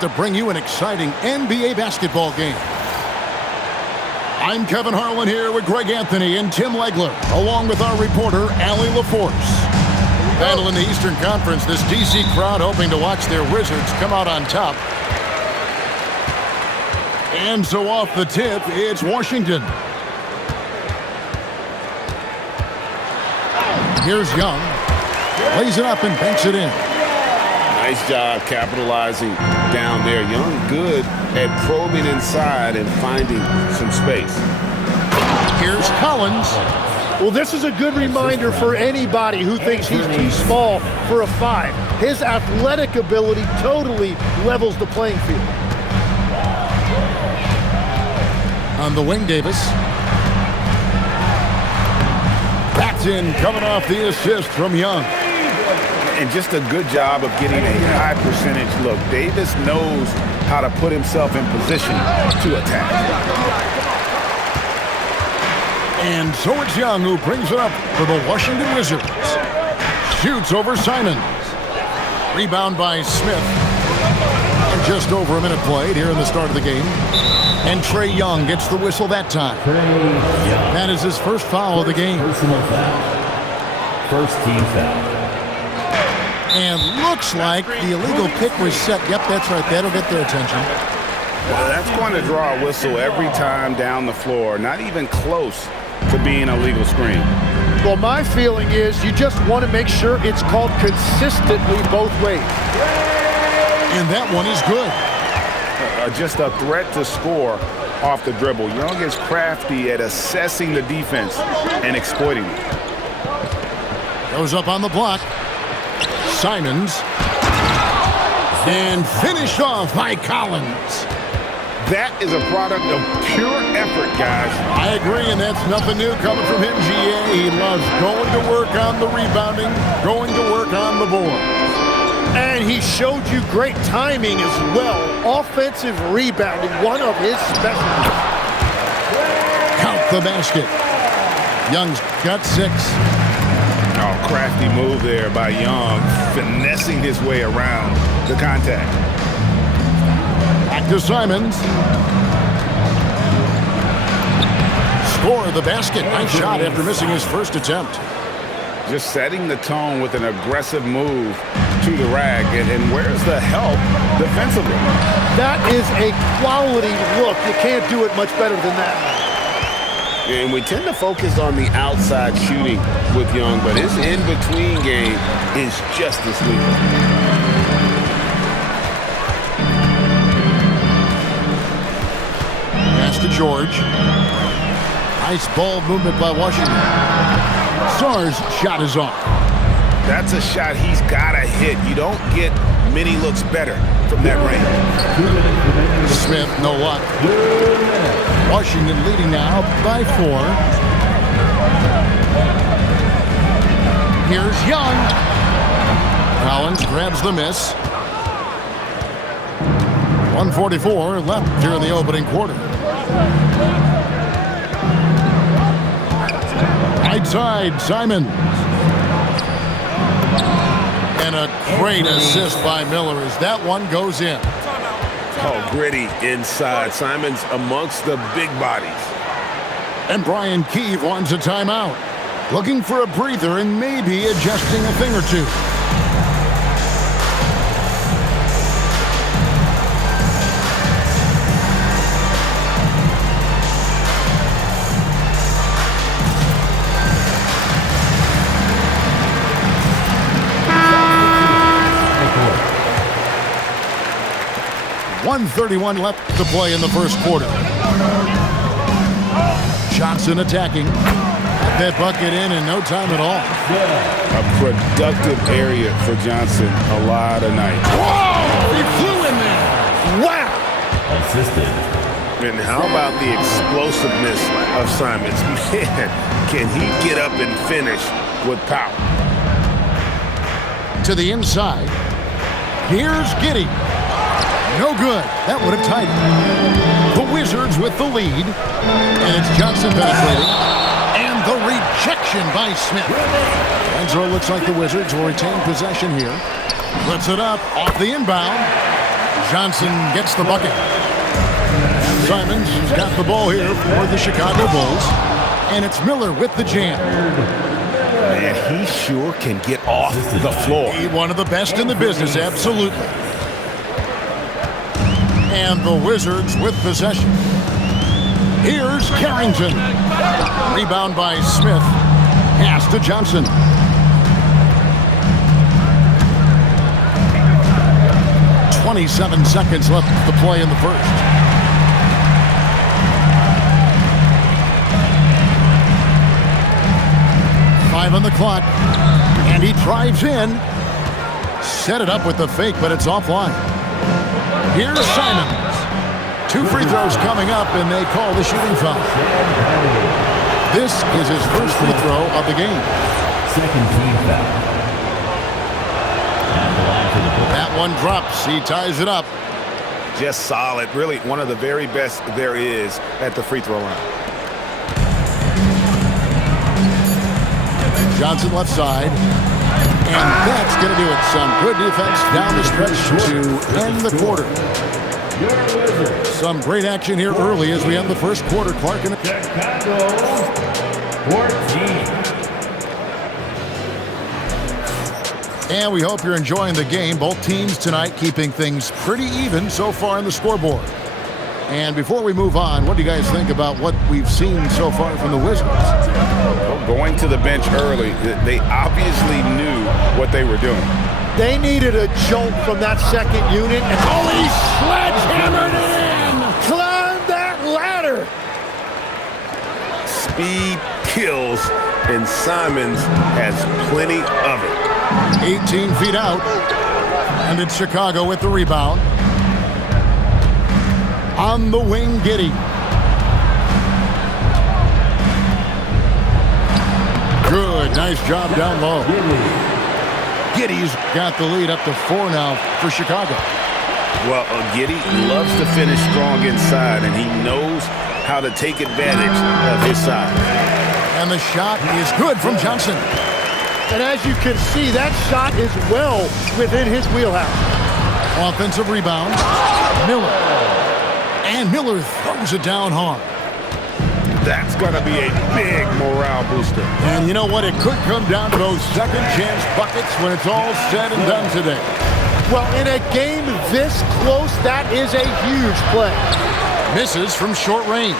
To bring you an exciting NBA basketball game. I'm Kevin Harlan here with Greg Anthony and Tim Legler, along with our reporter, Allie LaForce. Battle in the Eastern Conference, this DC crowd hoping to watch their Wizards come out on top. And so off the tip, it's Washington. Here's Young. Lays it up and banks it in. Nice job capitalizing down there. Young good at probing inside and finding some space. Here's Collins. Well, this is a good reminder for anybody who thinks he's too small for a 5. His athletic ability totally levels the playing field. On the wing, Davis. Backed in, coming off the assist from Young. And just a good job of getting a high percentage look. Davis knows how to put himself in position to attack. And so it's Young who brings it up for the Washington Wizards. Shoots over Simons. Rebound by Smith. And just over a minute played here in the start of the game. And Trae Young gets the whistle that time. That is his first foul of the game. Personal foul. First team foul. And looks like the illegal pick was set. Yep, that's right. That'll get their attention. Well, that's going to draw a whistle every time down the floor. Not even close to being a legal screen. Well, my feeling is you just want to make sure it's called consistently both ways. And that one is good. Just a threat to score off the dribble. Young is crafty at assessing the defense and exploiting it. Goes up on the block. Simons. And finished off by Collins. That is a product of pure effort, guys. I agree, and that's nothing new coming from him, GA. He loves going to work on the rebounding, going to work on the board. And he showed you great timing as well. Offensive rebounding, one of his specialties. Count the basket. Young's got 6. Oh, crafty move there by Young, finessing his way around the contact. Back to Simons. Score the basket. Nice shot after missing his first attempt. Just setting the tone with an aggressive move to the rack. And where's the help defensively? That is a quality look. You can't do it much better than that. And we tend to focus on the outside shooting with Young, but his in-between game is just as lethal. Pass to George. Nice ball movement by Washington. Sarr's shot is off. That's a shot he's got to hit. You don't get many looks better from that range. Smith, no luck. Washington leading now by 4. Here's Young. Collins grabs the miss. 1:44 left here in the opening quarter. Right side, Simons. And a great assist by Miller as that one goes in. Oh, gritty inside. Simons amongst the big bodies. And Brian Keefe wants a timeout. Looking for a breather and maybe adjusting a thing or two. .131 left to play in the first quarter. Johnson attacking. That bucket in no time at all. A productive area for Johnson a lot of nights. Whoa! He flew in there. Wow! Assisted. And how about the explosiveness of Simons? Man, can he get up and finish with power? To the inside. Here's Giddey. No good. That would have tied it. The Wizards with the lead. And it's Johnson penetrating. And the rejection by Smith. And so it looks like the Wizards will retain possession here. Puts it up off the inbound. Johnson gets the bucket. Simons has got the ball here for the Chicago Bulls. And it's Miller with the jam. Man, he sure can get off the floor. He's one of the best in the business, absolutely. And the Wizards with possession. Here's Carrington. Rebound by Smith. Pass to Johnson. .27 seconds left to play in the first. Five on the clock. And he drives in. Set it up with the fake, but it's offline. Here's Simons. 2 free throws coming up, and they call the shooting foul. This is his first free throw of the game. Second team foul. At the line for the Bulls. That one drops. He ties it up. Just solid. Really one of the very best there is at the free throw line. Johnson left side. And that's going to do it. Some good defense down the stretch to end the quarter. Some great action here early as we end the first quarter. Clark and Chicago 14. And we hope you're enjoying the game. Both teams tonight keeping things pretty even so far in the scoreboard. And before we move on, what do you guys think about what we've seen so far from the Wizards? Well, going to the bench early, they obviously knew what they were doing. They needed a jolt from that second unit. And He sledgehammered it in! climb that ladder. Speed kills, and Simons has plenty of it. 18 feet out. And it's Chicago with the rebound. On the wing, Giddey. Good, nice job down low. Giddey's got the lead up to 4 now for Chicago. Well, Giddey loves to finish strong inside, and he knows how to take advantage of his size. And the shot is good from Johnson. And as you can see, that shot is well within his wheelhouse. Offensive rebound. Miller. And Miller throws it down hard. That's going to be a big morale booster. And you know what? It could come down to those second chance buckets when it's all said and done today. Well, in a game this close, that is a huge play. Misses from short range.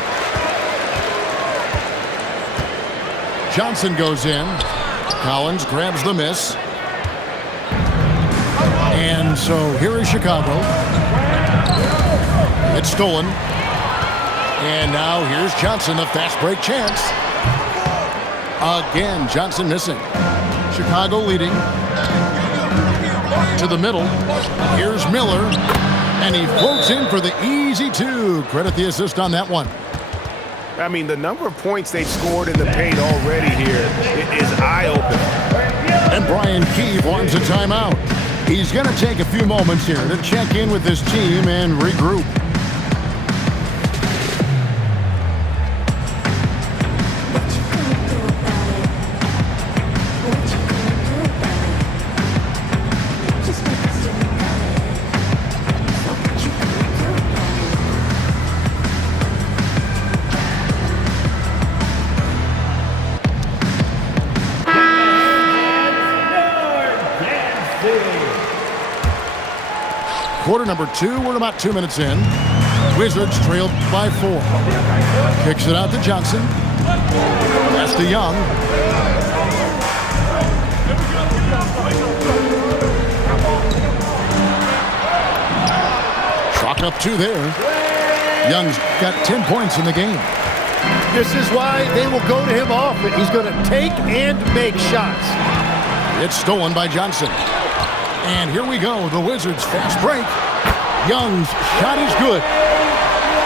Johnson goes in. Collins grabs the miss. And so here is Chicago. It's stolen. And now here's Johnson, a fast break chance. Again, Johnson missing. Chicago leading. To the middle. Here's Miller. And he floats in for the easy 2. Credit the assist on that one. I mean, the number of points they've scored in the paint already here is eye-opening. And Brian Keefe wants a timeout. He's going to take a few moments here to check in with his team and regroup. Quarter number 2, we're about 2 minutes in. Wizards trailed by 4. Kicks it out to Johnson. Pass to Young. Chalk up 2 there. Young's got 10 points in the game. This is why they will go to him often. He's going to take and make shots. It's stolen by Johnson. And here we go, the Wizards fast break. Young's shot is good.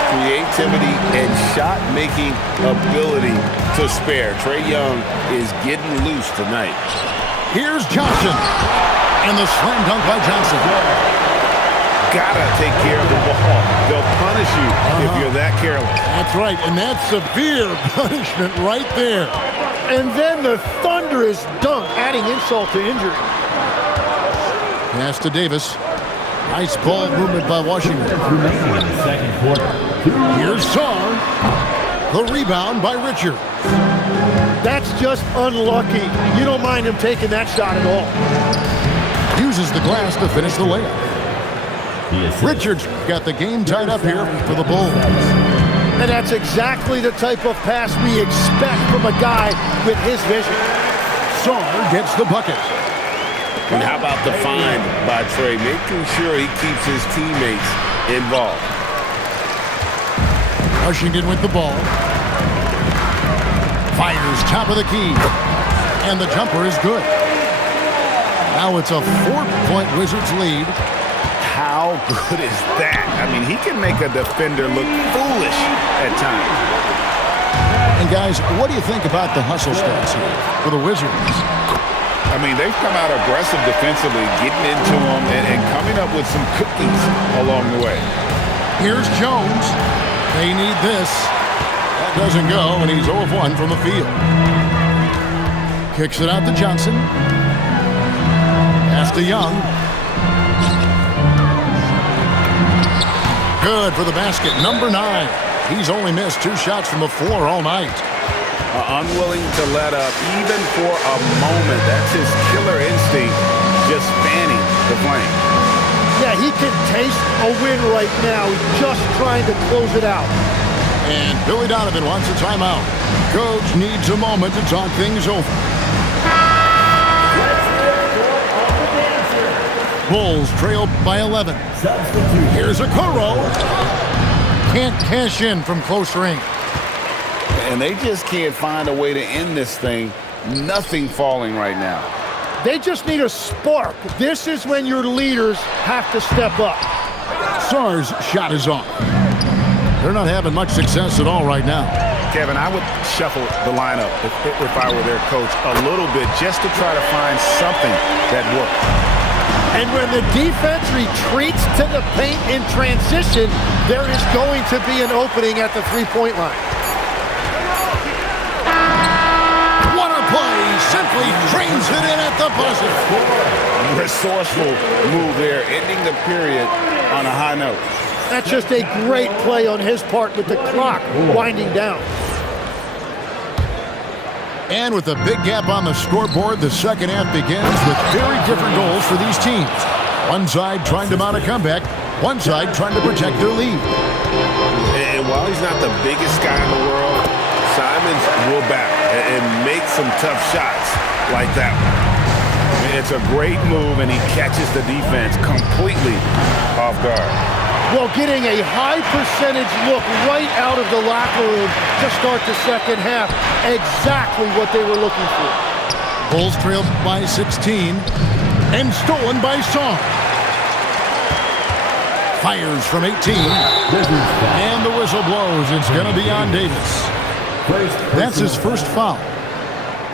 Creativity and shot-making ability to spare. Trae Young is getting loose tonight. Here's Johnson. And the slam dunk by Johnson. Gotta take care of the ball. They'll punish you if you're that careless. That's right, and that's severe punishment right there. And then the thunderous dunk, adding insult to injury. Pass to Davis. Nice ball movement by Washington. Remaining in the second quarter. Here's Sarr. The rebound by Richard. That's just unlucky. You don't mind him taking that shot at all. Uses the glass to finish the layup. Richards got the game tied up here for the Bulls. And that's exactly the type of pass we expect from a guy with his vision. Sarr gets the bucket. And how about the find by Trey, making sure he keeps his teammates involved. Washington with the ball. Fires top of the key. And the jumper is good. Now it's a 4-point Wizards lead. How good is that? I mean, he can make a defender look foolish at times. And guys, what do you think about the hustle stats here for the Wizards? I mean, they've come out aggressive defensively, getting into them and coming up with some cookies along the way. Here's Jones. They need this. That doesn't go, and he's 0 of 1 from the field. Kicks it out to Johnson. Pass to Young. Good for the basket, number 9. He's only missed 2 shots from the floor all night. Unwilling to let up even for a moment. That's his killer instinct, just fanning the flame. Yeah, he can taste a win right now. He's just trying to close it out. And Billy Donovan wants a timeout. Coach needs a moment to talk things over. Bulls trail by 11. Here's a Okoro. Can't cash in from close range. And they just can't find a way to end this thing. Nothing falling right now. They just need a spark. This is when your leaders have to step up. Sarr's shot is off. They're not having much success at all right now. Kevin, I would shuffle the lineup if I were their coach a little bit just to try to find something that works. And when the defense retreats to the paint in transition, there is going to be an opening at the three-point line. What a play! Simply trains it in at the buzzer. Resourceful move there, ending the period on a high note. That's just a great play on his part with the clock winding down. And with a big gap on the scoreboard, the second half begins with very different goals for these teams. One side trying to mount a comeback, one side trying to protect their lead. And while he's not the biggest guy in the world, Simons will battle and make some tough shots like that one. It's a great move, and he catches the defense completely off guard. Well, getting a high percentage look right out of the locker room to start the second half. Exactly what they were looking for. Bulls trailed by 16 and stolen by Sarr. Fires from 18. And the whistle blows. It's going to be on Davis. That's his first foul.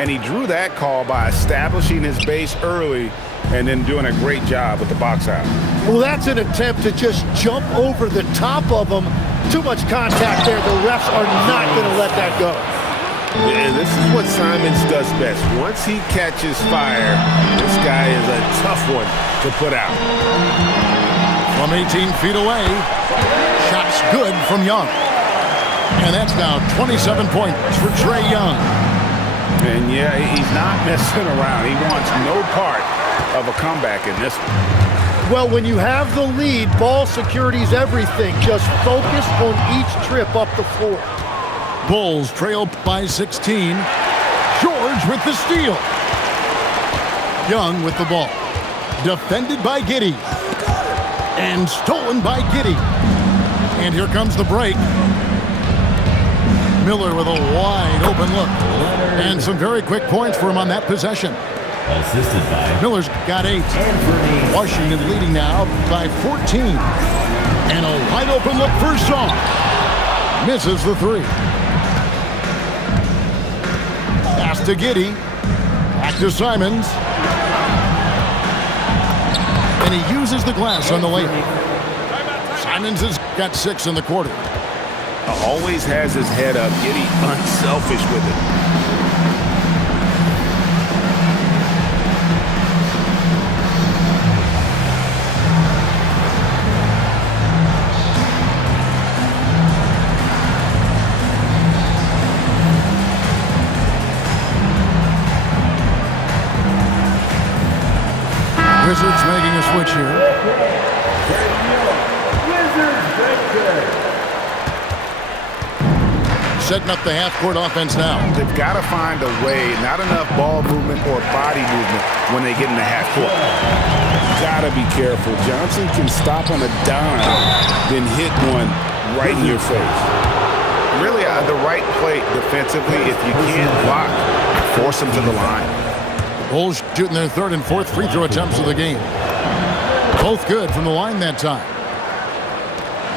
And he drew that call by establishing his base early and then doing a great job with the box out. Well, that's an attempt to just jump over the top of him. Too much contact there. The refs are not going to let that go. And this is what Simons does best. Once he catches fire, this guy is a tough one to put out. From 18 feet away, shots good from Young. And that's now 27 points for Trae Young. And yeah, he's not messing around. He wants no part of a comeback in this one. Well, when you have the lead, ball security is everything. Just focus on each trip up the floor. Bulls trail by 16. George with the steal. Young with the ball. Defended by Giddey. And stolen by Giddey. And here comes the break. Miller with a wide open look. And some very quick points for him on that possession. Assisted by Miller's got 8. Washington leading now by 14. And a wide open look for Sarr. Misses the 3. Pass to Giddey. Back to Simons. And he uses the glass on the layup. Simons has got 6 in the quarter. Always has his head up, Giddey unselfish with it. Setting up the half-court offense now. They've got to find a way, not enough ball movement or body movement when they get in the half court. Got to be careful. Johnson can stop on a dime, then hit one right in your face. Really, the right play defensively. If you can't block, force them to the line. Bulls shooting their third and fourth free throw attempts of the game. Both good from the line that time.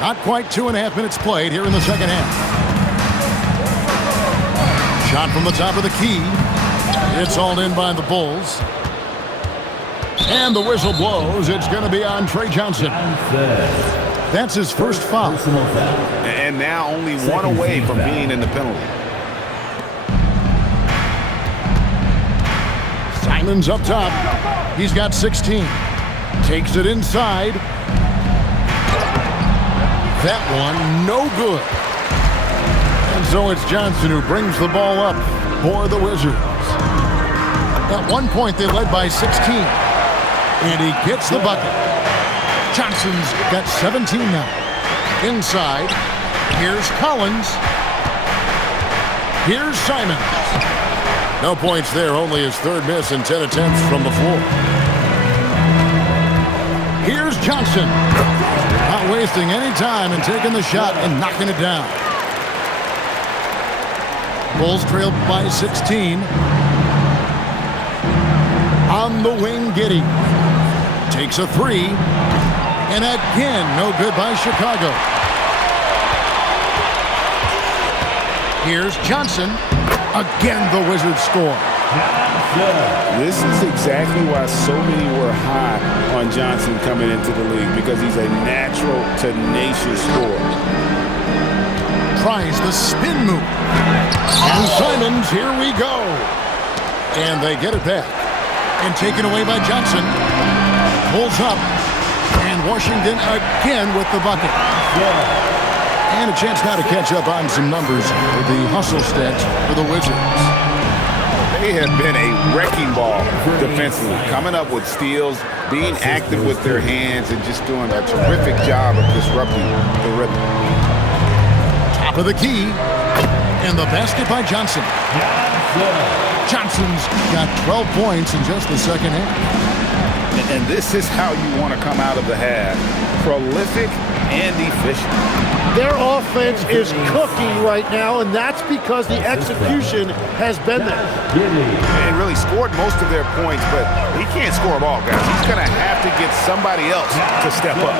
Not quite 2.5 minutes played here in the second half. Shot from the top of the key. It's hauled in by the Bulls. And the whistle blows. It's going to be on Trey Johnson. That's his first foul. And now only one away from being in the penalty. Simons up top. He's got 16. Takes it inside. That one, no good. And so it's Johnson who brings the ball up for the Wizards. At one point, they led by 16. And he gets the bucket. Johnson's got 17 now. Inside. Here's Collins. Here's Simons. No points there, only his third miss in 10 attempts from the floor. Here's Johnson. Not wasting any time and taking the shot and knocking it down. Bulls trailed by 16. On the wing, Giddey. Takes a three. And again, no good by Chicago. Here's Johnson. Again, the Wizards score. This is exactly why so many were high on Johnson coming into the league, because he's a natural, tenacious scorer. Tries the spin move. And Simons, here we go. And they get it back. And taken away by Johnson. Pulls up. And Washington again with the bucket. And a chance now to catch up on some numbers with the hustle stats for the Wizards. They have been a wrecking ball defensively, coming up with steals, being active with their hands, and just doing a terrific job of disrupting the rhythm. Top of the key. And the basket by Johnson. Johnson's got 12 points in just the second half. And this is how you want to come out of the half. Prolific and efficient. Their offense is cooking right now, and that's because the execution has been there. And really scored most of their points, but he can't score them all, guys. He's going to have to get somebody else to step up.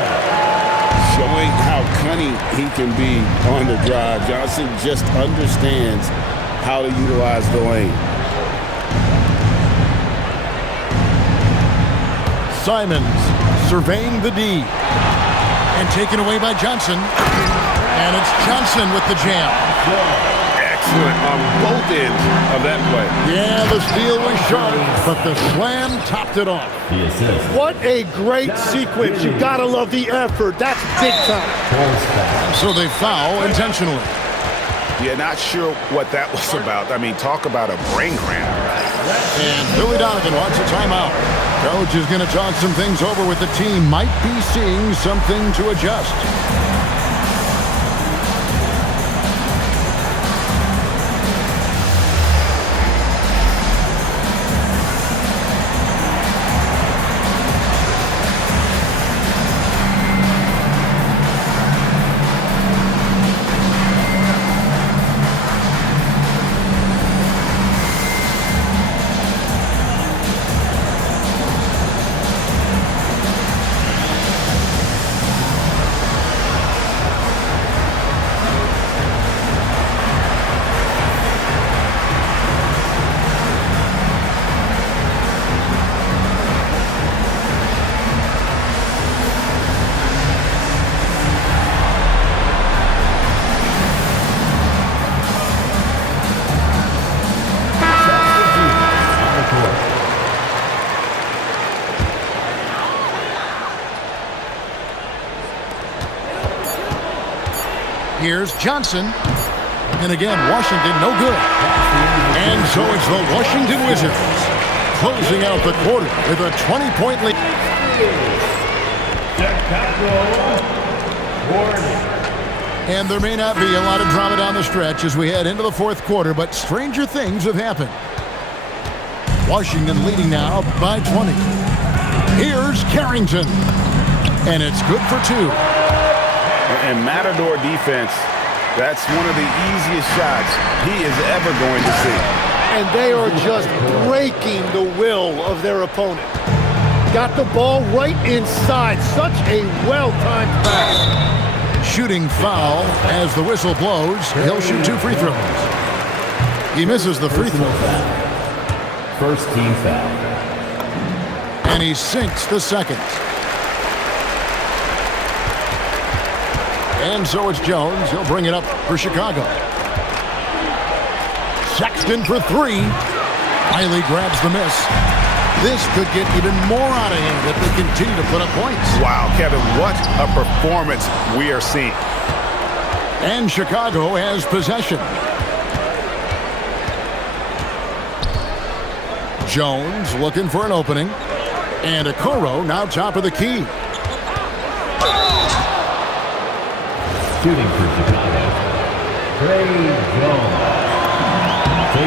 Showing how cunning he can be on the drive. Johnson just understands how to utilize the lane. Simons surveying the D. And taken away by Johnson. And it's Johnson with the jam. Excellent on both ends of that play. Yeah, the steal was sharp, but the slam topped it off. What a great sequence. You gotta love the effort. That's big time. So they foul intentionally. Yeah, not sure what that was about. I mean, talk about a brain cramp. And Billy Donovan wants a timeout. Coach is going to talk some things over with the team. Might be seeing something to adjust. Here's Johnson. And again, Washington no good. And so it's the Washington Wizards closing out the quarter with a 20-point lead. Chicago, Warriors. And there may not be a lot of drama down the stretch as we head into the fourth quarter, but stranger things have happened. Washington leading now by 20. Here's Carrington. And it's good for 2. And Matador defense, that's one of the easiest shots he is ever going to see. And they are just breaking the will of their opponent. Got the ball right inside. Such a well-timed pass. Shooting foul as the whistle blows. He'll shoot 2 free throws. He misses the free throw. First team foul. And he sinks the second. And so it's Jones. He'll bring it up for Chicago. Sexton for 3. Riley grabs the miss. This could get even more out of hand if they continue to put up points. Wow, Kevin, what a performance we are seeing. And Chicago has possession. Jones looking for an opening. And Okoro now top of the key. Shooting for Chicago, Trey Jones.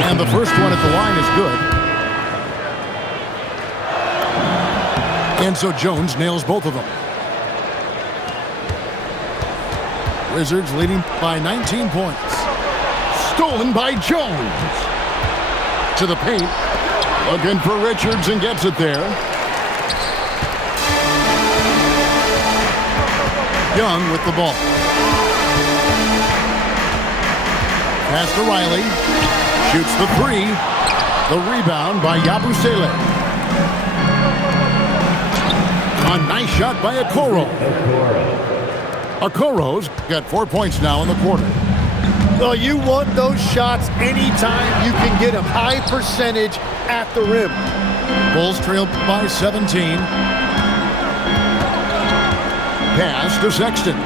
And the first one at the line is good. And so Jones nails both of them. Wizards leading by 19 points. Stolen by Jones. To the paint. Looking for Richards and gets it there. Young with the ball. Pass to Riley. Shoots the 3. The rebound by Yabusele. A nice shot by Okoro. Okoro's got 4 points now in the quarter. Well, you want those shots anytime you can get them. High percentage at the rim. Bulls trail by 17. Pass to Sexton.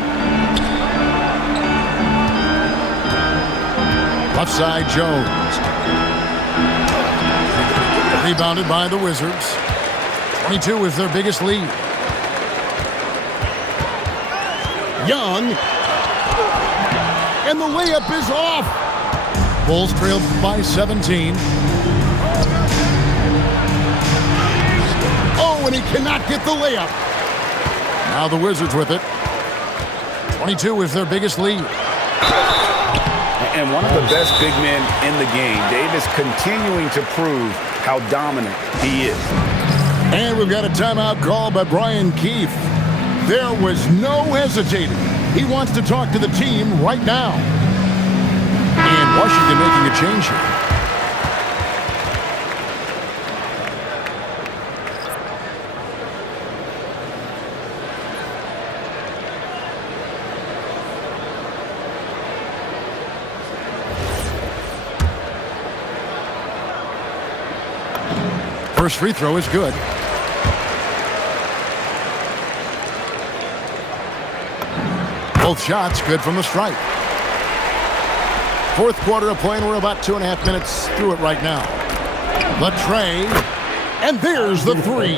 Left side, Jones. Rebounded by the Wizards. 22 is their biggest lead. Young. And the layup is off. Bulls trail by 17. Oh, and he cannot get the layup. Now the Wizards with it. 22 is their biggest lead. And one of the best big men in the game. Davis continuing to prove how dominant he is. And we've got a timeout call by Brian Keefe. There was no hesitating. He wants to talk to the team right now. And Washington making a change here. First free throw is good. Both shots good from the stripe. Fourth quarter of play, and we're about 2.5 minutes through it right now. The tray, and there's the 3.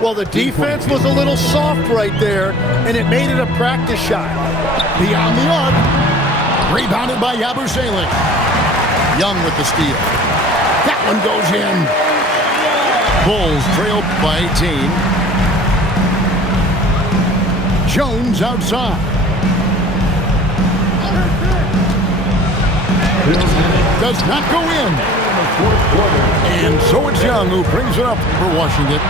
Well, the defense was a little soft right there, and it made it a practice shot. Beyond the arc. Rebounded by Yabusele. Young with the steal. That one goes in. Bulls trail by 18. Jones outside. Does not go in. And so it's Young who brings it up for Washington.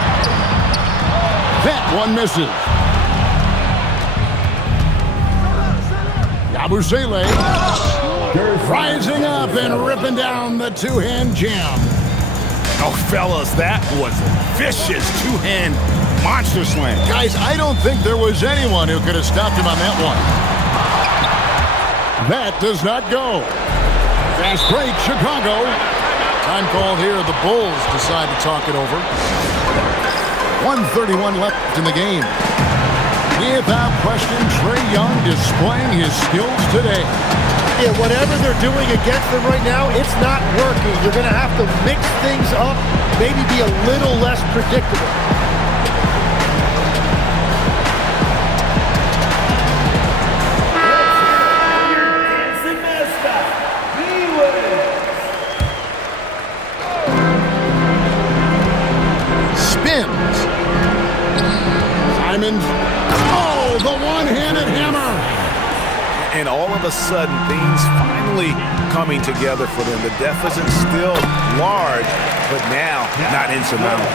That one misses. Yabusele rising up and ripping down the two-hand jam. Oh, fellas, that was vicious two-hand monster slam. Guys, I don't think there was anyone who could have stopped him on that one. That does not go. Fast break, Chicago. Time called here. The Bulls decide to talk it over. 1:31 left in the game. Without question, Trae Young displaying his skills today. Yeah, whatever they're doing against them right now, it's not working. You're going to have to mix things up, maybe be a little less predictable. And all of a sudden, things finally coming together for them. The deficit's still large, but now not insurmountable.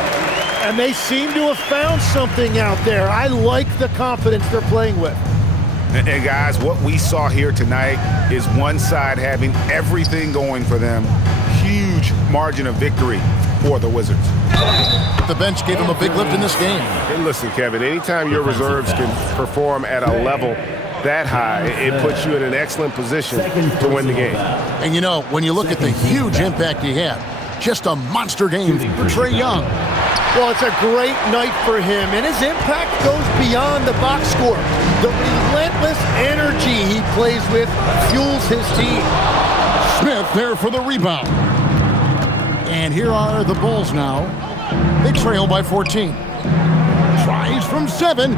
And they seem to have found something out there. I like the confidence they're playing with. And guys, what we saw here tonight is one side having everything going for them. Huge margin of victory for the Wizards. The bench gave him a big lift in this game. And listen, Kevin, anytime your reserves can perform at a level that high, it puts you in an excellent position to win the game. And you know, when you look at the huge impact he had, just a monster game for Trae Young. Well, it's a great night for him, and his impact goes beyond the box score. The relentless energy he plays with fuels his team. Smith there for the rebound. And here are the Bulls now. They trail by 14. Tries from 7.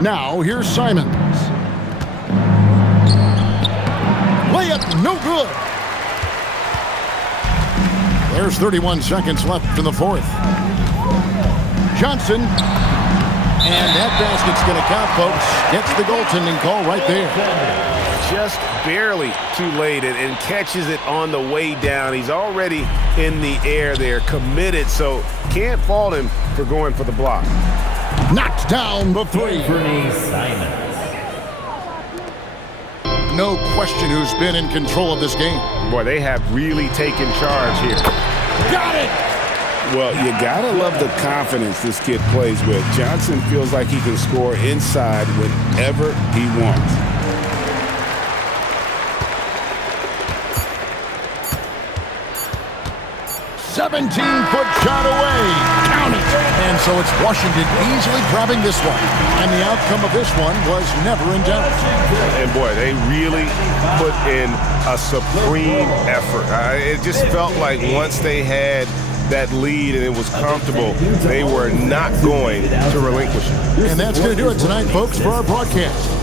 Now here's Simons. Layup no good. There's 31 seconds left in the fourth. Johnson. And that basket's going to count, folks. Gets the goaltending call right there. Just barely too late and catches it on the way down. He's already in the air there, committed, so can't fault him for going for the block. Knocked down the three. Anthony Simons. No question who's been in control of this game. Boy, they have really taken charge here. Got it! Well, you gotta love the confidence this kid plays with. Johnson feels like he can score inside whenever he wants. "17-foot shot away. Count it. And so it's Washington easily grabbing this one. And the outcome of this one was never in doubt. And boy, they really put in a supreme effort. It just felt like once they had that lead and it was comfortable, they were not going to relinquish it. And that's going to do it tonight, folks, for our broadcast.